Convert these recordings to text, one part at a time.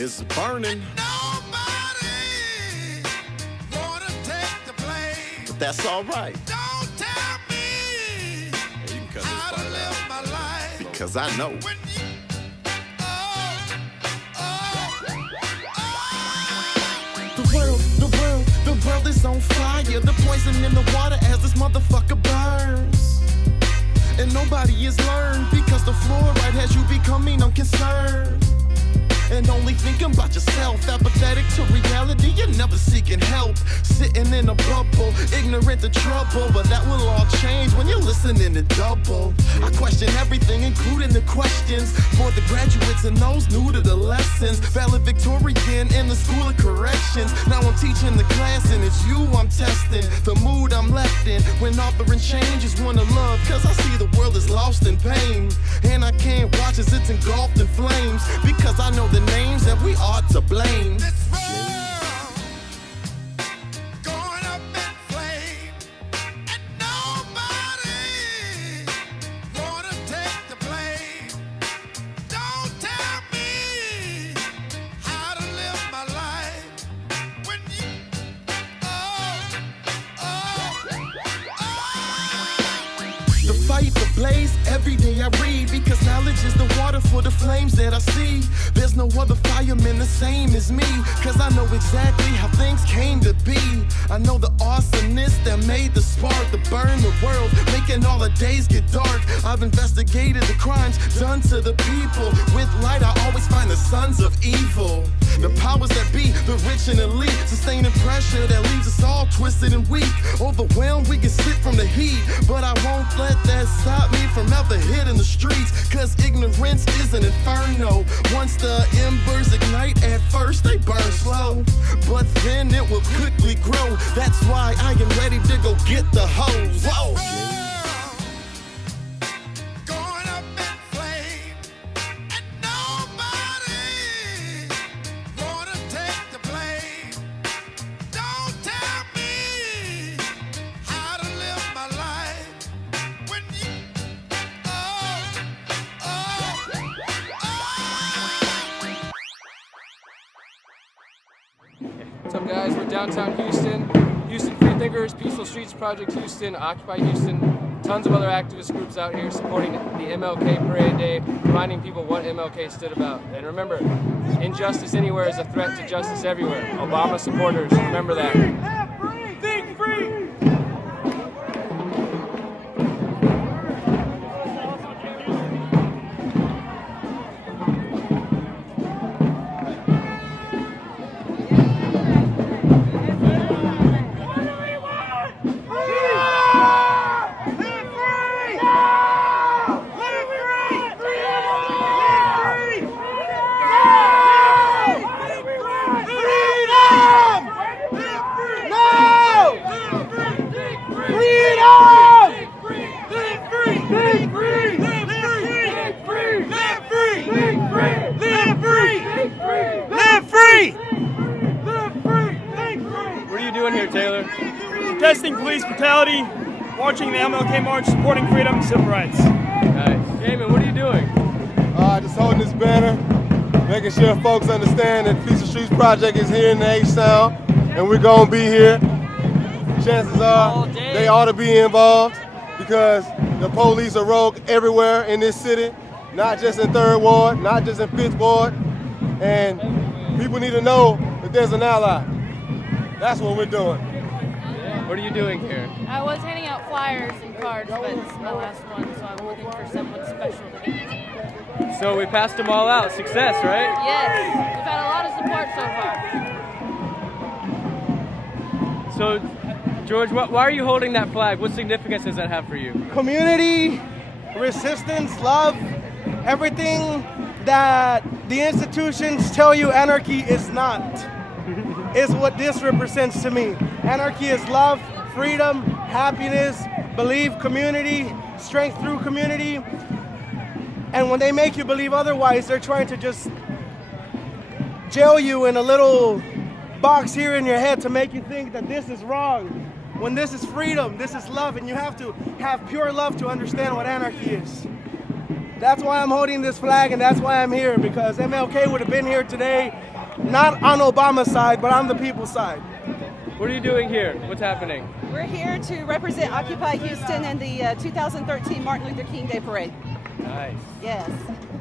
is burning. Nobody wanna take the blame. But that's all right. Don't tell me You can cut how this to part live out. my life. Because I know. When you, The world is on fire. The poison in the water as this motherfucker burns. And nobody is learned because the fluoride has you becoming unconcerned. And only thinking about yourself, apathetic to reality, you're never seeking help. Sitting in a bubble, ignorant to trouble, but that will all change when you're listening to double. I question everything, including the questions, for the graduates and those new to the lessons. Valedictorian in the school of corrections. Now I'm teaching the class and it's you I'm testing. The mood I'm left in when authoring change is one of love, cause I see the world is lost in pain. And I can't watch as it's engulfed in flames, because I know the names that we ought to blame. this world going up in flames, and nobody wanna take the blame. Don't tell me how to live my life. When you, The fight, the blaze, every day I read, because knowledge is the water for the flames that I see. There's no other fireman the same as me, cause I know exactly how things came to be. I know the arsonist that made the spark to burn the world, making all the days get dark. I've investigated the crimes done to the people. With light I always find the sons of evil. The powers that be, the rich and elite, sustaining pressure that leaves us all twisted and weak. Overwhelmed, we get sick from the heat, but I won't let that stop me from ever hitting the streets, cause ignorance is an inferno. Once the embers ignite, at first they burn slow, but then it will quickly grow. That's why I am ready to go get the hose. Whoa. going up in flames, and nobody wanna take the blame. Don't tell me how to live my life. When you, What's up, guys? We're downtown Houston. Houston Freethinkers, Peaceful Streets Project Houston, Occupy Houston, tons of other activist groups out here supporting the MLK Parade Day, reminding people what MLK stood about. And remember, injustice anywhere is a threat to justice everywhere. Obama supporters, remember that. Think free! What are you doing here, Taylor? Protesting police brutality, marching the MLK March, supporting freedom and civil rights. Nice. Jamin, what are you doing? Just holding this banner, making sure folks understand that Peaceful Streets Project is here in the H-Town, and we're going to be here. Chances are they ought to be involved, because the police are rogue everywhere in this city, not just in 3rd Ward, not just in 5th Ward, and people need to know that there's an ally. That's what we're doing. What are you doing here? I was handing out flyers and cards, but it's my last one, so I'm looking for someone special to give it to. So we passed them all out. Success, right? Yes, we've had a lot of support so far. So, George, why are you holding that flag? What significance does that have for you? Community, resistance, love, everything that the institutions tell you anarchy is not, is what this represents to me. Anarchy is love, freedom, happiness, believe, community, strength through community. And when they make you believe otherwise, they're trying to just jail you in a little box here in your head to make you think that this is wrong. When this is freedom, this is love, and you have to have pure love to understand what anarchy is. That's why I'm holding this flag, and that's why I'm here, because MLK would have been here today not on Obama's side, but on the people's side. What are you doing here? What's happening? We're here to represent Occupy Houston in the 2013 Martin Luther King Day Parade. Nice. Yes.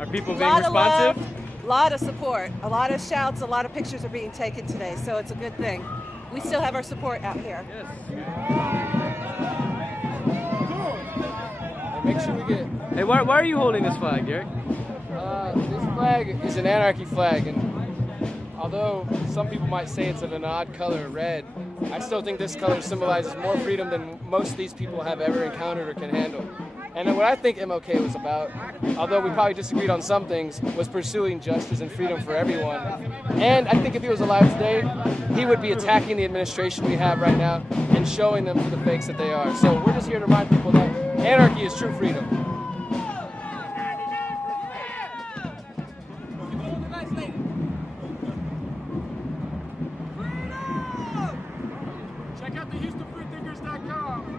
Are people A being lot of responsive? love, a lot of support, a lot of shouts, a lot of pictures are being taken today, so it's a good thing. We still have our support out here. Make sure we get. Hey, why are you holding this flag, Derek? This flag is an anarchy flag, and although some people might say it's of an odd color, red, I still think this color symbolizes more freedom than most of these people have ever encountered or can handle. And what I think MLK was about, although we probably disagreed on some things, was pursuing justice and freedom for everyone. And I think if he was alive today, he would be attacking the administration we have right now and showing them for the fakes that they are. So we're just here to remind people that anarchy is true freedom. Check out the HoustonFreethinkers.com.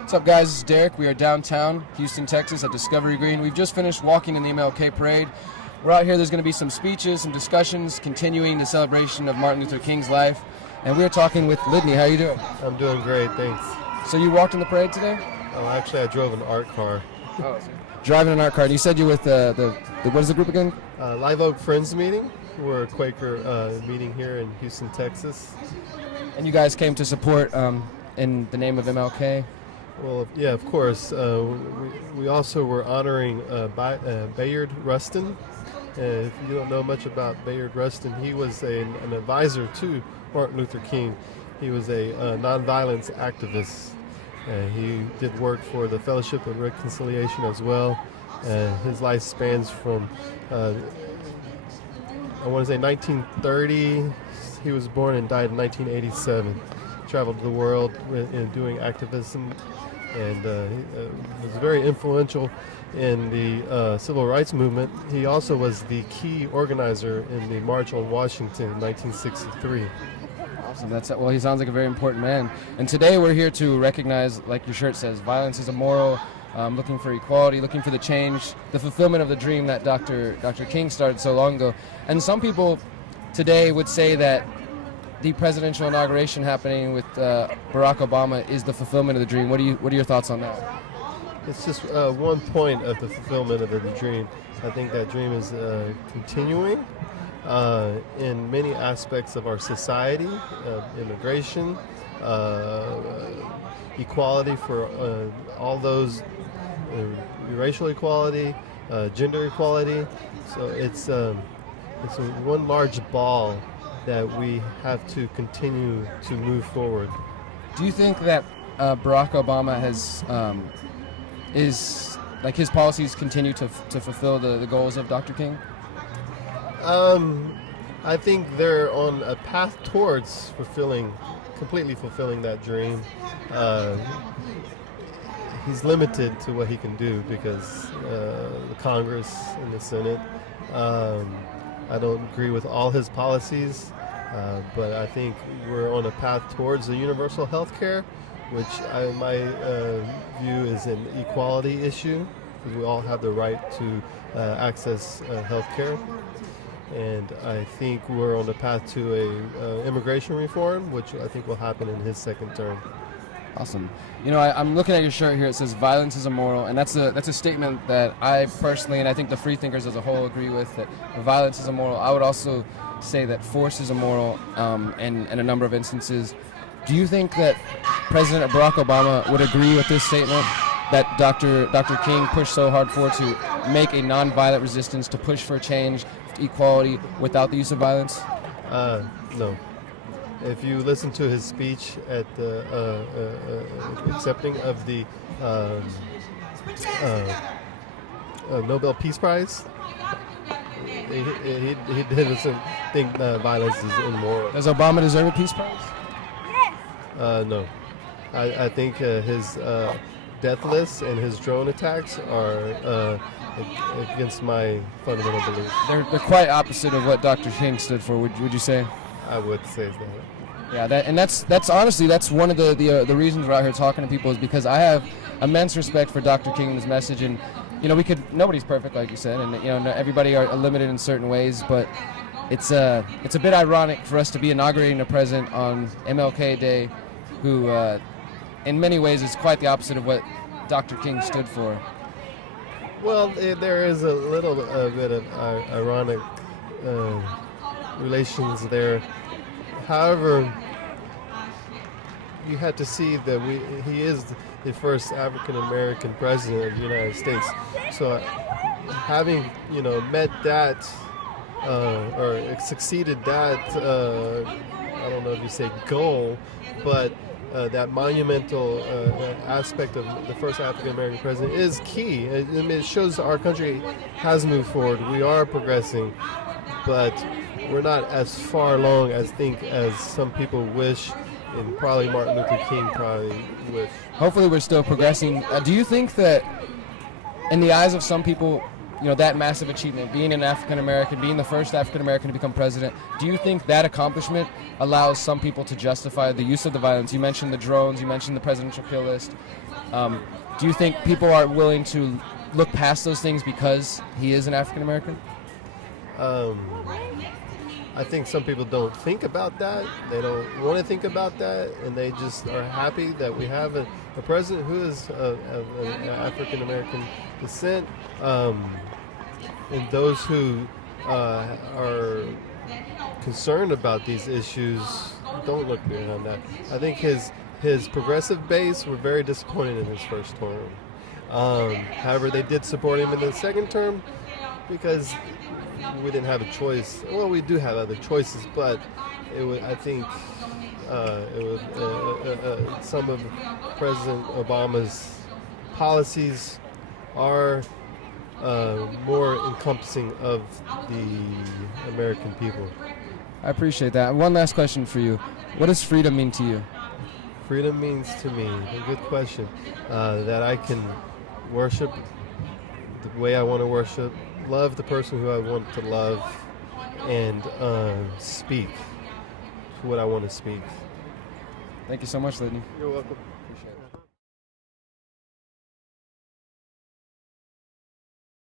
What's up, guys? This is Derek. We are downtown Houston, Texas at Discovery Green. We've just finished walking in the MLK Parade. We're out here. There's going to be some speeches, some discussions, continuing the celebration of Martin Luther King's life. And we're talking with Lidney. How are you doing? I'm doing great, thanks. So you walked in the parade today? Oh, actually, I drove an art car. Oh, driving an art car. And you said you're with the what is the group again? Live Oak Friends Meeting. We're a Quaker meeting here in Houston, Texas. And you guys came to support in the name of MLK? Well, yeah, of course. We also were honoring Bayard Rustin. If you don't know much about Bayard Rustin, he was an advisor to Martin Luther King. He was a nonviolence activist. He did work for the Fellowship of Reconciliation as well. His life spans from, I want to say 1930. He was born and died in 1987. Traveled the world in doing activism, and he was very influential in the civil rights movement. He also was the key organizer in the March on Washington in 1963. Awesome. Well, he sounds like a very important man. And today we're here to recognize, like your shirt says, violence is immoral, looking for equality, looking for the change, the fulfillment of the dream that Dr. King started so long ago. And some people today would say that the presidential inauguration happening with Barack Obama is the fulfillment of the dream. What are your thoughts on that? It's just one point of the fulfillment of the dream. I think that dream is continuing in many aspects of our society, immigration, equality for all those, racial equality, gender equality. So it's one large ball that we have to continue to move forward. Do you think that Barack Obama his policies continue to fulfill the goals of Dr. King? I think they're on a path towards completely fulfilling that dream. He's limited to what he can do because the Congress and the Senate. I don't agree with all his policies, but I think we're on a path towards the universal health care, which my view is an equality issue, because we all have the right to access health care. And I think we're on the path to a immigration reform, which I think will happen in his second term. Awesome. You know, I'm looking at your shirt here. It says violence is immoral, and that's a statement that I personally, and I think the freethinkers as a whole, agree with, that violence is immoral. I would also say that force is immoral in a number of instances. Do you think that President Barack Obama would agree with this statement that Dr. King pushed so hard for, to make a nonviolent resistance, to push for change, equality, without the use of violence? No. If you listen to his speech at the accepting of the Nobel Peace Prize, he doesn't think violence is immoral. Does Obama deserve a Peace Prize? No. I think his deathless and his drone attacks are against my fundamental beliefs. They're quite opposite of what Dr. King stood for. Would you say? I would say that. Yeah, that's honestly one of the reasons we're out here talking to people is because I have immense respect for Dr. King and his message, and nobody's perfect, like you said, and everybody are limited in certain ways, but it's a bit ironic for us to be inaugurating a president on MLK Day, who in many ways is quite the opposite of what Dr. King stood for. Well, there is a little bit of ironic relations there. However, you had to see that he is the first African American president of the United States. So, having met that or succeeded that, I don't know if you say goal, but that monumental aspect of the first African American president is key. It shows our country has moved forward. We are progressing, but we're not as far along as some people wish, and probably Martin Luther King probably wish. Hopefully we're still progressing. Do you think that in the eyes of some people, that massive achievement, being an African American, being the first African American to become president, do you think that accomplishment allows some people to justify the use of the violence? You mentioned the drones, you mentioned the presidential kill list. Do you think people are willing to look past those things because he is an African American? I think some people don't think about that. They don't want to think about that, and they just are happy that we have a president who is of African American descent. And those who are concerned about these issues don't look beyond that. I think his progressive base were very disappointed in his first term. However, they did support him in the second term because we didn't have a choice. Well, we do have other choices, but I think some of President Obama's policies are more encompassing of the American people. I appreciate that. One last question for you. What does freedom mean to you? Freedom means to me, a good question, that I can worship the way I want to worship, love the person who I want to love, and speak what I want to speak. Thank you so much, Lidney. You're welcome.